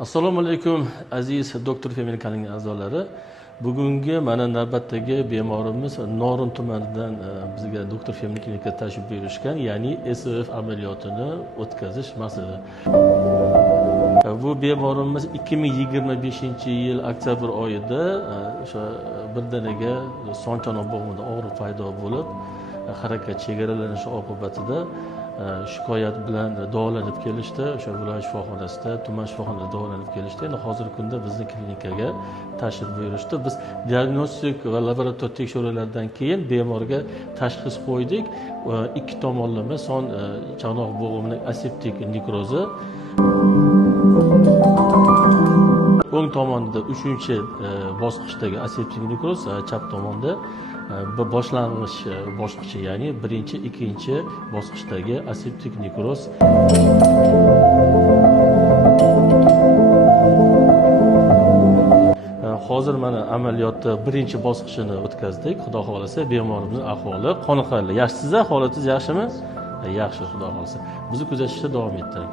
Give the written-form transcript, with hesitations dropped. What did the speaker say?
Assalomu alaykum aziz doktor Femil kanaling a'zolari. Bugungi mana navbatdagi bemorimiz Norin tumanidan bizga doktor Femil klinikasiga tashrif buyurishgan, ya'ni SOF amaliyotini o'tkazish maqsadida. Bu bemorimiz 2025-yil oktyabr oyida o'sha birdaniga son chanoq bo'g'imida og'riq paydo bo'lib, harakat chegaralanishi oqibatida shikoyat bilan davolanib kelishdi. O'sha viloyat shifoxonasida, tuman shifoxonasida davolanib kelishdi. Endi hozirgi kunda bizning klinikaga tashrif buyurishdi. Biz diagnostik va laborator tekshiruvlardan keyin bemorga tashxis qo'ydik. Ikki tomonlama son chanoq bo'g'imining aseptik nekrozi. O'ng tomonda 3-bosqichdagi aseptik nekroz, chap tomonda boshlang'ich bosqichi, ya'ni 1-2 bosqichdagi aseptik nekroz. Hozir mana amaliyotda 1-bosqichini o'tkazdik. Xudo xolasa bemorimizning ahvoli qoniqarli. Yaxshisiz, holatingiz yaxshimi? Yaxshi, xudo xolasa. Bizni kuzatishda davom ettiring.